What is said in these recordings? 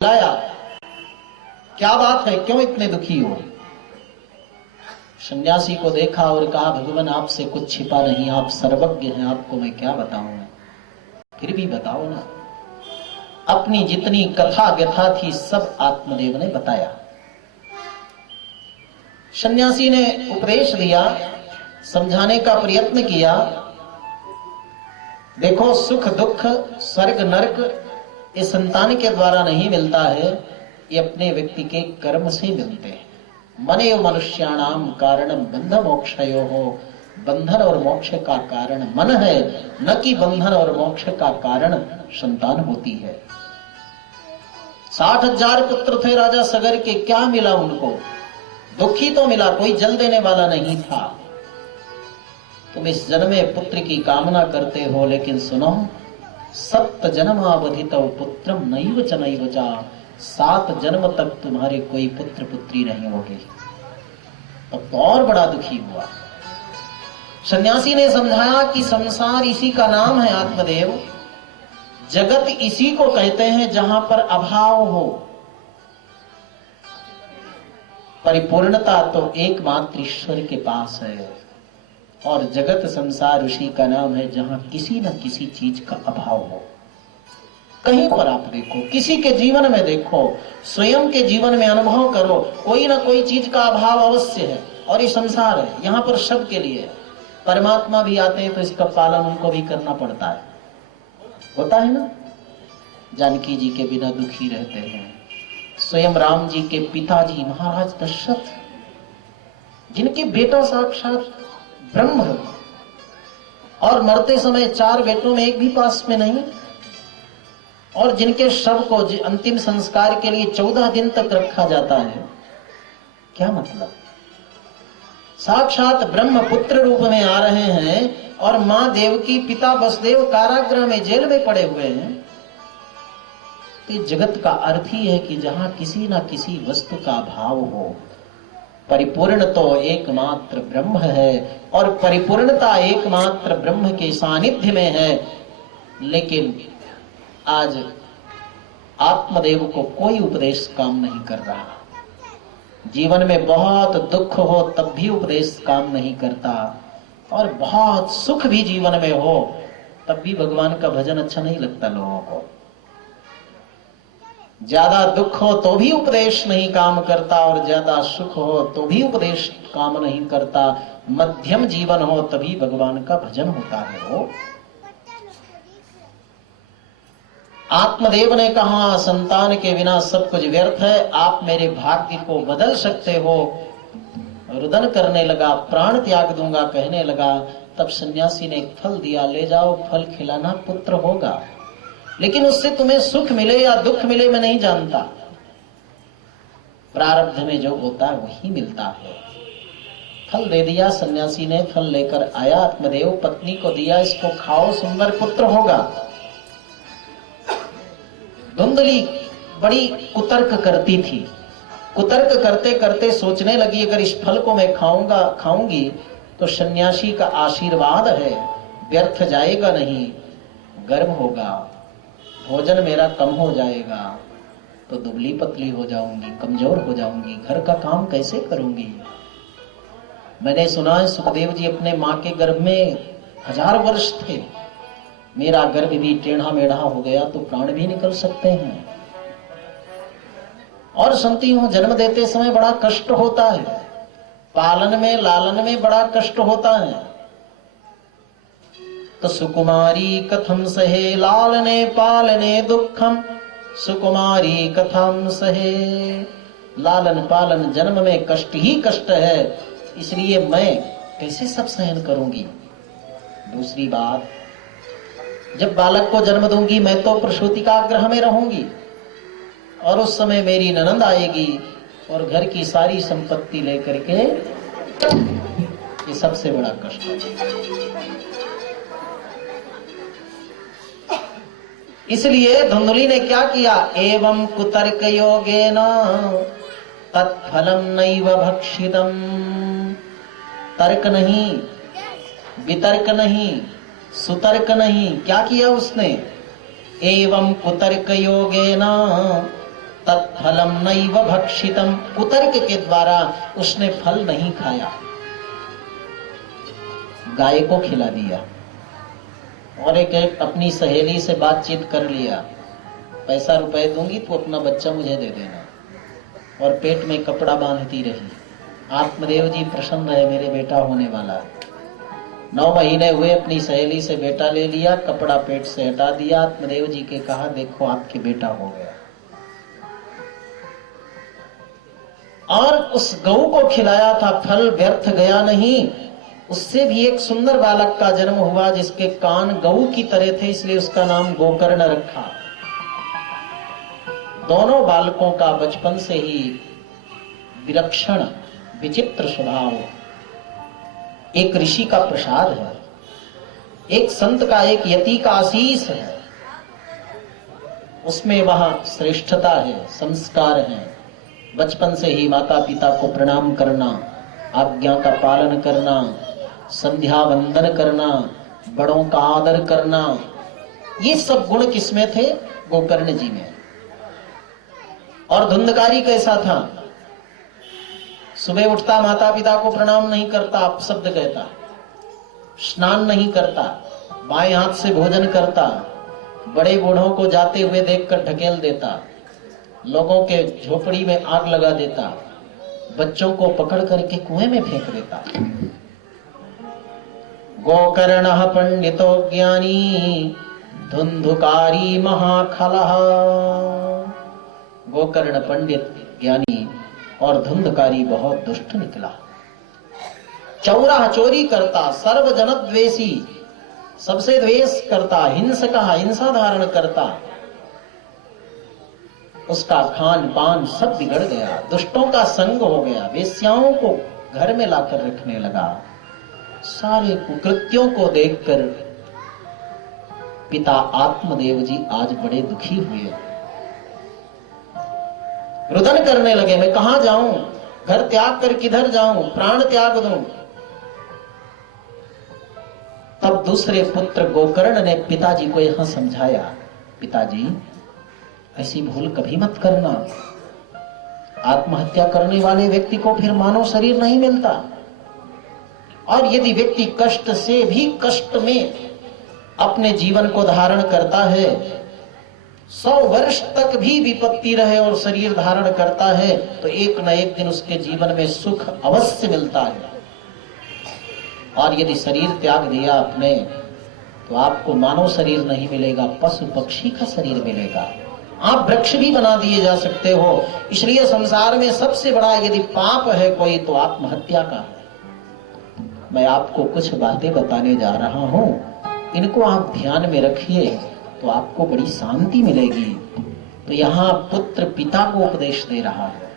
लाया, क्या बात है, क्यों इतने दुखी हो? सन्यासी को देखा और कहा, भगवान आपसे कुछ छिपा नहीं, आप सर्वज्ञ हैं, आपको मैं क्या बताऊं, फिर भी बताओ ना। अपनी जितनी कथा व्यथा थी सब आत्मदेव ने बताया। सन्यासी ने उपदेश दिया, समझाने का प्रयत्न किया। देखो, सुख दुख स्वर्ग नरक ये संतान के द्वारा नहीं मिलता है, ये अपने व्यक्ति के कर्म से मिलते हैं। मनेव मनुष्याणाम कारणम बंध मोक्षयो हो, बंधन और मोक्ष का कारण मन है, न कि बंधन और मोक्ष का कारण संतान होती है। 60,000 पुत्र थे राजा सगर के, क्या मिला उनको? दुखी तो मिला, कोई जल देने वाला नहीं था। तुम इस जन्म में पुत्र की कामना करते हो, लेकिन सुनो, 7 जन्मावधित पुत्रम नैव च नैव चा, 7 जन्म तक तुम्हारे कोई पुत्र पुत्री नहीं होगी। तो और बड़ा दुखी हुआ। सन्यासी ने समझाया कि संसार इसी का नाम है आत्मदेव, जगत इसी को कहते हैं जहां पर अभाव हो। परिपूर्णता तो एकमात्र ईश्वर के पास है, और जगत संसार उसी का नाम है जहां किसी न किसी चीज का अभाव हो। कहीं पर आप देखो, किसी के जीवन में देखो, स्वयं के जीवन में अनुभव करो, कोई ना कोई चीज का अभाव अवश्य है। और ये संसार है, यहाँ पर सब के लिए। परमात्मा भी आते हैं तो इसका पालन उनको भी करना पड़ता है, होता है ना। जानकी जी के बिना दुखी रहते हैं, स्वयं राम जी के पिताजी महाराज दशरथ, जिनके बेटा साक्षात ब्रह्म, और मरते समय 4 बेटों में एक भी पास में नहीं, और जिनके शव को अंतिम संस्कार के लिए 14 दिन तक रखा जाता है। क्या मतलब? साक्षात ब्रह्म पुत्र रूप में आ रहे हैं, और मां देवकी पिता वसुदेव कारागृह में जेल में पड़े हुए हैं। तो जगत का अर्थ ही है कि जहां किसी ना किसी वस्तु का अभाव हो। परिपूर्ण तो एकमात्र ब्रह्म है, और परिपूर्णता एकमात्र ब्रह्म के सानिध्य में है। लेकिन आज आत्मदेव को कोई उपदेश काम नहीं कर रहा। जीवन में बहुत दुख हो तब भी उपदेश काम नहीं करता, और बहुत सुख भी जीवन में हो तब भी भगवान का भजन अच्छा नहीं लगता लोगों को। ज्यादा दुख हो तो भी उपदेश नहीं काम करता, और ज्यादा सुख हो तो भी उपदेश काम नहीं करता। मध्यम जीवन हो तभी भगवान का भजन होता है। वो आत्मदेव ने कहा, संतान के बिना सब कुछ व्यर्थ है, आप मेरे भाग्य को बदल सकते हो। रुदन करने लगा, प्राण त्याग दूंगा कहने लगा। तब सन्यासी ने एक फल दिया, ले जाओ, फल खिलाना, पुत्र होगा। लेकिन उससे तुम्हें सुख मिले या दुख मिले मैं नहीं जानता, प्रारब्ध में जो होता है वही मिलता है। फल दे दिया सन्यासी ने, फल लेकर आया आत्मदेव, पत्नी को दिया, इसको खाओ, सुंदर पुत्र होगा। धुंधली बड़ी कुतर्क करती थी, कुतर्क करते करते सोचने लगी, अगर इस फल को मैं खाऊंगी तो सन्यासी का आशीर्वाद है, व्यर्थ जाएगा नहीं, गर्म होगा, भोजन मेरा कम हो जाएगा, तो दुबली पतली हो जाऊंगी, कमजोर हो जाऊंगी, घर का काम कैसे करूंगी। मैंने सुना है सुखदेव जी अपने माँ के गर्भ में 1000 वर्ष थे, मेरा गर्भ भी टेढ़ा मेढ़ा हो गया तो प्राण भी निकल सकते हैं। और सुनती हूँ जन्म देते समय बड़ा कष्ट होता है, पालन में लालन में बड़ा कष्ट होता है। तो सुकुमारी कथम सहे लालने पालने दुखम, सुकुमारी कथम सहे। लालन पालन जन्म में कष्ट ही कष्ट है, इसलिए मैं कैसे सब सहन करूंगी। दूसरी बात, जब बालक को जन्म दूंगी मैं तो प्रसूतिकागृह में रहूंगी, और उस समय मेरी ननंद आएगी और घर की सारी संपत्ति लेकर के, ये सबसे बड़ा कष्ट है। इसलिए धुंधली ने क्या किया, एवं कुतर्क योगेन तत्फलम नैव भक्षितम। तर्क नहीं, वितर्क नहीं, सुतर्क नहीं, क्या किया उसने, एवं कुतर्क योगेन तत्फलम नैव भक्षितम, कुतर्क के द्वारा उसने फल नहीं खाया, गाय को खिला दिया और एक अपनी सहेली से बातचीत कर लिया, पैसा रुपए दूंगी तो अपना बच्चा मुझे दे देना, और पेट में कपड़ा बांधती रही। आत्मदेव जी प्रसन्न है, मेरे बेटा होने वाला है। 9 महीने हुए, अपनी सहेली से बेटा ले लिया, कपड़ा पेट से हटा दिया, आत्मदेव जी के कहा देखो आपके बेटा हो गया। और उस गऊ को खिलाया था, फल व्यर्थ गया नहीं, उससे भी एक सुंदर बालक का जन्म हुआ जिसके कान गऊ की तरह थे, इसलिए उसका नाम गोकर्ण रखा। दोनों बालकों का बचपन से ही विलक्षण विचित्र स्वभाव, एक ऋषि का प्रसाद है, एक संत का, एक यति का आशीष है, उसमें वहां श्रेष्ठता है, संस्कार है। बचपन से ही माता पिता को प्रणाम करना, आज्ञा का पालन करना, संध्या वंदन करना, बड़ों का आदर करना, ये सब गुण किसमें थे? गोकर्ण जी में। और धुंधकारी कैसा था? सुबह उठता, माता पिता को प्रणाम नहीं करता, अपशब्द कहता, स्नान नहीं करता, बाएं हाथ से भोजन करता, बड़े बूढ़ों को जाते हुए देखकर ढकेल देता, लोगों के झोपड़ी में आग लगा देता, बच्चों को पकड़ करके कुएं में फेंक देता। गोकर्णः पंडितो ज्ञानी धुंधुकारी महाखलः। गोकर्ण पंडित ज्ञानी और धुंधकारी बहुत दुष्ट निकला। चौरा चोरी करता, सर्वजन द्वेषी, सबसे द्वेष करता, हिंसक, हिंसा धारण करता, उसका खान पान सब बिगड़ गया, दुष्टों का संग हो गया, वेश्याओं को घर में लाकर रखने लगा। सारे कुकृत्यों को देखकर पिता आत्मदेव जी आज बड़े दुखी हुए, रुदन करने लगे, मैं कहां जाऊं, घर त्याग कर किधर जाऊं, प्राण त्याग दूं। तब दूसरे पुत्र गोकर्ण ने पिताजी को यहां समझाया, पिताजी ऐसी भूल कभी मत करना, आत्महत्या करने वाले व्यक्ति को फिर मानव शरीर नहीं मिलता, और यदि व्यक्ति कष्ट से भी कष्ट में अपने जीवन को धारण करता है, 100 वर्ष तक भी विपत्ति रहे और शरीर धारण करता है, तो एक न एक दिन उसके जीवन में सुख अवश्य मिलता है। और यदि शरीर त्याग दिया आपने, तो आपको मानव शरीर नहीं मिलेगा, पशु पक्षी का शरीर मिलेगा, आप वृक्ष भी बना दिए जा सकते हो। इसलिए संसार में सबसे बड़ा यदि पाप है कोई, तो आत्महत्या का है। मैं आपको कुछ बातें बताने जा रहा हूं, इनको आप ध्यान में रखिए तो आपको बड़ी शांति मिलेगी। तो यहाँ पुत्र पिता को उपदेश दे रहा है।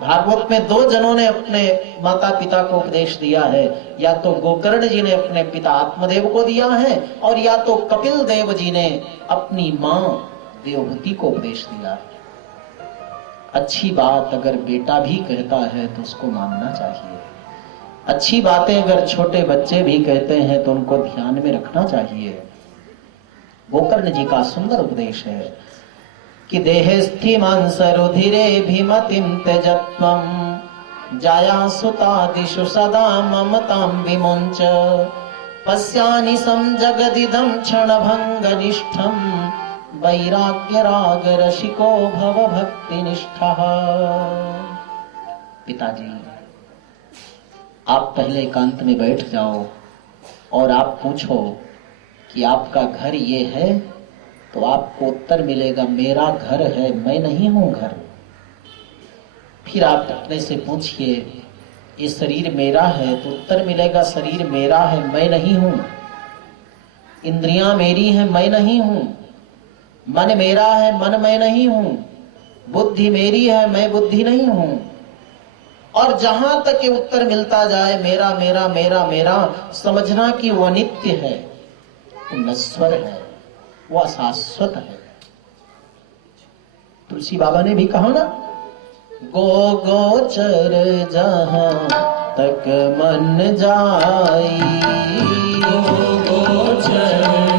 भागवत में 2 जनों ने अपने माता पिता को उपदेश दिया है, या तो गोकर्ण जी ने अपने पिता आत्मदेव को दिया है, और या तो कपिल देव जी ने अपनी मां देवहूति को उपदेश दिया है। अच्छी बात अगर बेटा भी कहता है तो उसको मानना चाहिए, अच्छी बातें अगर छोटे बच्चे भी कहते हैं तो उनको ध्यान में रखना चाहिए। गोकर्ण जी का सुंदर उपदेश है कि देहस्थि मांसरुधिरे भीमतिं त्यजत्वं जाया सुतादिषु सदा ममतां विमुञ्च पश्यानि संजगदिदं क्षणभङ्गनिष्ठं वैराग्य राग रसिको भव भक्तिनिष्ठः। पिताजी, आप पहले एकांत में बैठ जाओ और आप पूछो कि आपका घर ये है, तो आपको उत्तर मिलेगा मेरा घर है, मैं नहीं हूं घर। फिर आप अपने से पूछिए ये शरीर मेरा है, तो उत्तर मिलेगा शरीर मेरा है, मैं नहीं हूं। इंद्रियां मेरी हैं, मैं नहीं हूं। मन मेरा है, मन मैं नहीं हूं। बुद्धि मेरी है, मैं बुद्धि नहीं हूं। और जहां तक ये उत्तर मिलता जाए मेरा मेरा मेरा मेरा, समझना कि वो अनित्य है, वो नश्वर है, वो अशाश्वत है। तुलसी बाबा ने भी कहा ना, गो गोचर जहां तक मन जाई, गो गोचर